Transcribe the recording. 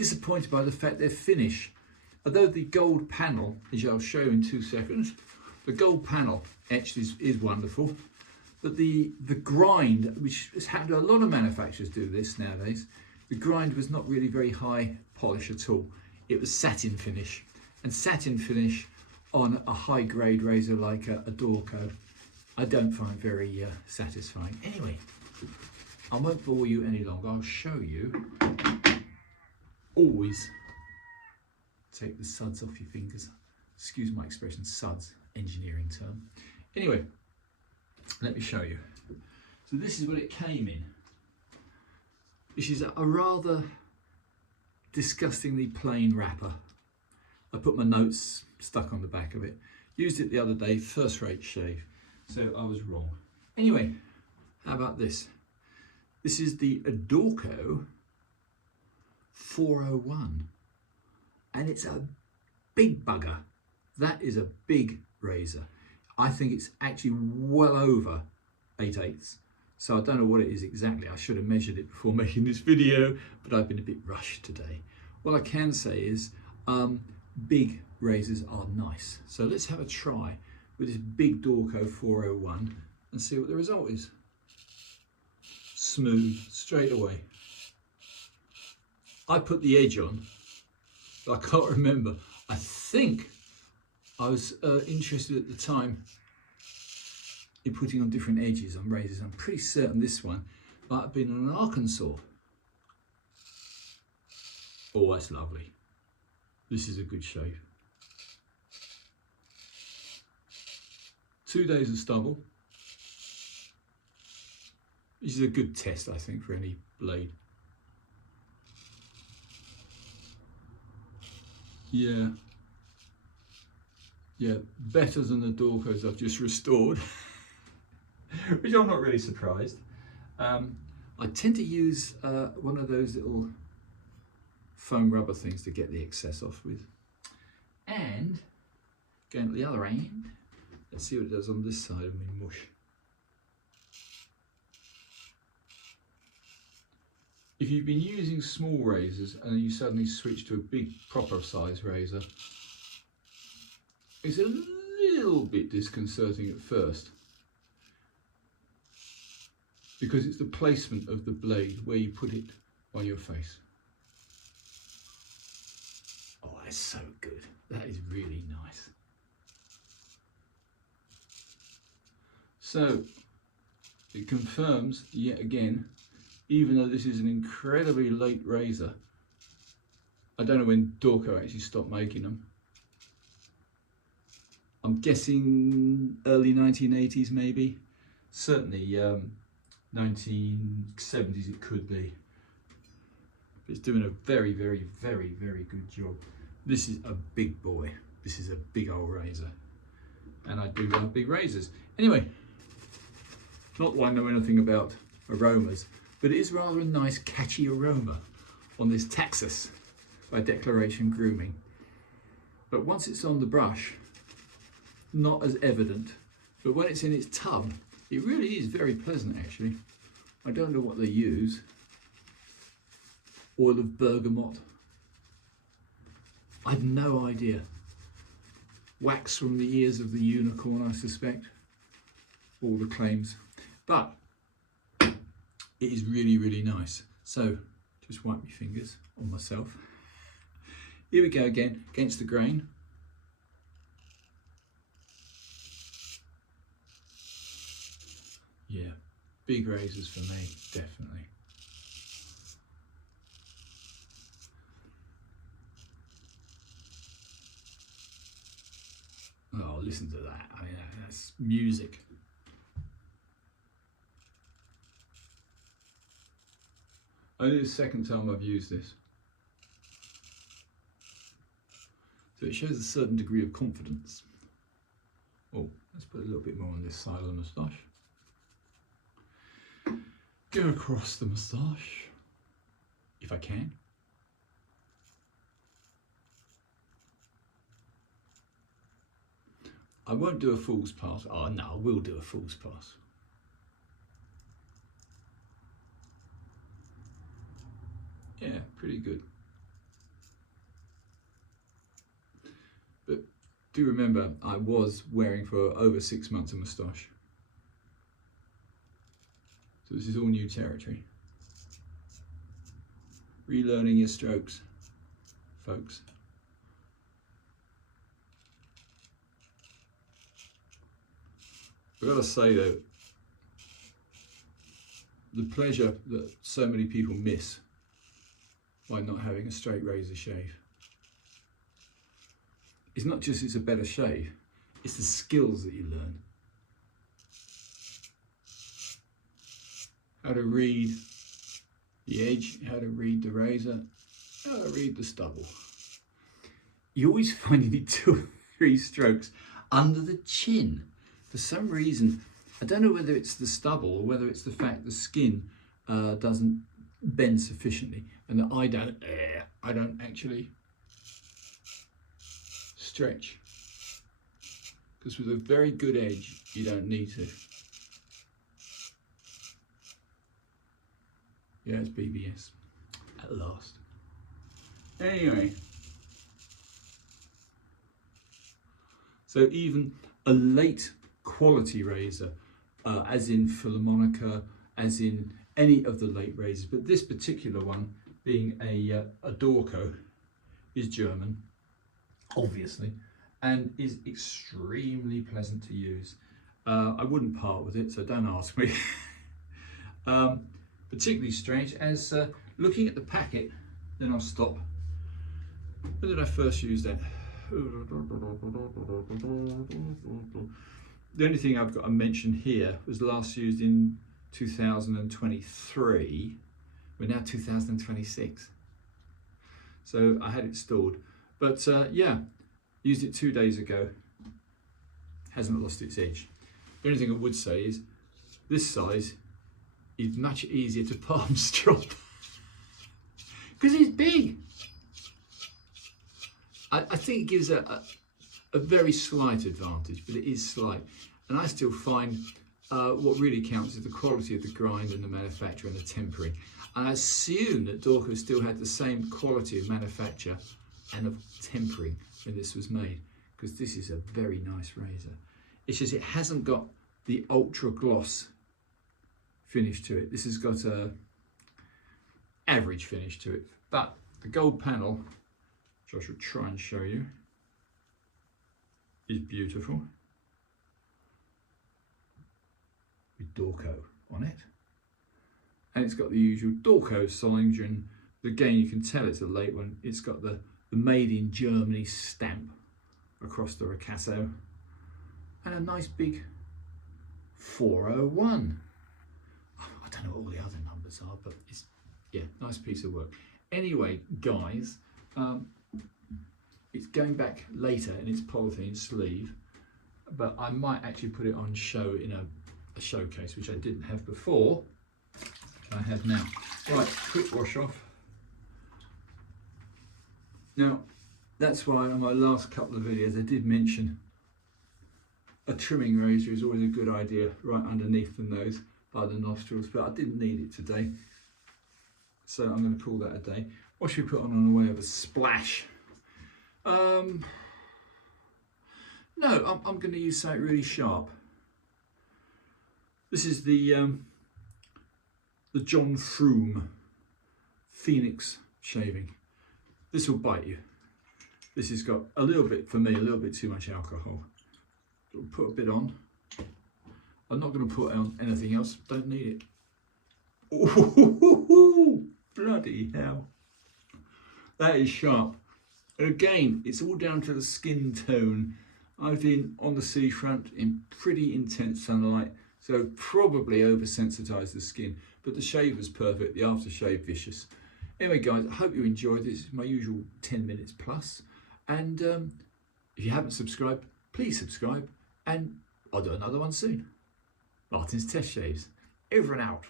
disappointed by the fact their finish. Although the gold panel, as I'll show you in 2 seconds, the gold panel etched is wonderful, but the grind, which has happened to a lot of manufacturers do this nowadays, the grind was not really very high polish at all. It was satin finish, and satin finish on a high grade razor like a Dorko, I don't find very satisfying. Anyway, I won't bore you any longer. I'll show you. Always take the suds off your fingers. Excuse my expression, suds, engineering term. Anyway, let me show you. So this is what it came in. This is a rather disgustingly plain wrapper. I put my notes stuck on the back of it. Used it the other day, first rate shave. So I was wrong. Anyway, how about this? This is the Dorko 401. And it's a big bugger. That is a big razor. I think it's actually well over 8/8. So I don't know what it is exactly. I should have measured it before making this video, but I've been a bit rushed today. What I can say is big razors are nice. So let's have a try with this big Dorko 401 and see what the result is. Smooth, straight away. I put the edge on, but I can't remember. I think I was interested at the time in putting on different edges on razors. I'm pretty certain this one might have been an Arkansas. Oh, that's lovely. This is a good shave. 2 days of stubble. This is a good test, I think, for any blade. Yeah, better than the Dorkos I've just restored, which I'm not really surprised. I tend to use one of those little foam rubber things to get the excess off with. And going to the other end, let's see what it does on this side of my mush. If you've been using small razors and you suddenly switch to a big proper size razor, it's a little bit disconcerting at first because it's the placement of the blade where you put it on your face. Oh, that's so good. That is really nice. So it confirms yet again, even though this is an incredibly late razor, I don't know when Dorko actually stopped making them. I'm guessing early 1980s maybe. Certainly 1970s it could be. It's doing a very, very, very, very good job. This is a big boy. This is a big old razor. And I do love big razors. Anyway, not that I know anything about aromas, but it is rather a nice catchy aroma on this Texas by Declaration Grooming. But once it's on the brush, not as evident, but when it's in its tub, it really is very pleasant actually. I don't know what they use. Oil of bergamot. I've no idea. Wax from the ears of the unicorn, I suspect. All the claims. But it is really, really nice. So just wipe my fingers on myself. Here we go again, against the grain. Yeah, big razors for me, definitely. Oh, listen to that. I mean, that's music. Only the second time I've used this. So it shows a certain degree of confidence. Oh, let's put a little bit more on this side of the moustache. Go across the moustache, if I can. I won't do a fool's pass. Oh no, I will do a fool's pass. Yeah, pretty good. do remember I was wearing for over 6 months a moustache. So this is all new territory. Relearning your strokes, folks. I've got to say though, the pleasure that so many people miss by not having a straight razor shave. It's not just it's a better shave, it's the skills that you learn. How to read the edge, how to read the razor, how to read the stubble. You always find you need 2 or 3 strokes under the chin. For some reason, I don't know whether it's the stubble or whether it's the fact the skin doesn't bend sufficiently and that I don't actually stretch. Because with a very good edge, you don't need to. Yeah, it's BBS at last. Anyway, so even a late quality razor, as in Philharmonica, as in any of the late razors, but this particular one being a Dorko, is German, obviously, and is extremely pleasant to use. I wouldn't part with it, so don't ask me. Particularly strange as looking at the packet, then I'll stop. When did I first use that? The only thing I've got to mention here was last used in 2023. We're now 2026. So I had it stored. But yeah, used it 2 days ago. Hasn't lost its edge. The only thing I would say is this size is much easier to palm strop because it's big. I think it gives a very slight advantage, but it is slight. And I still find what really counts is the quality of the grind and the manufacture and the tempering. And I assume that Dorko still had the same quality of manufacture and of tempering when this was made, because this is a very nice razor. It's just it hasn't got the ultra gloss finish to it. This has got a average finish to it, but the gold panel, which I shall try and show you, is beautiful with Dorko on it, and it's got the usual Dorko signage, and again you can tell it's a late one. It's got the made in Germany stamp across the ricasso and a nice big 401. I don't know what all the other numbers are, but it's, yeah, nice piece of work. Anyway, guys, it's going back later in its polythene sleeve, but I might actually put it on show in a showcase, which I didn't have before. I have now. Right, quick wash off. Now, that's why on my last couple of videos I did mention a trimming razor is always a good idea right underneath the nose by the nostrils, but I didn't need it today, so I'm going to call that a day. What should we put on the way of a splash? No, I'm going to use something really sharp. This is the John Froome Phoenix shaving. This will bite you. This has got a little bit, for me, a little bit too much alcohol. We'll put a bit on. I'm not going to put on anything else. Don't need it. Ooh, bloody hell. That is sharp. And again, it's all down to the skin tone. I've been on the seafront in pretty intense sunlight, so probably oversensitized the skin. But the shave was perfect, the aftershave vicious. Anyway, guys, I hope you enjoyed this. It's my usual 10 minutes plus. And if you haven't subscribed, please subscribe. And I'll do another one soon. Martin's Test Shaves. Over and out.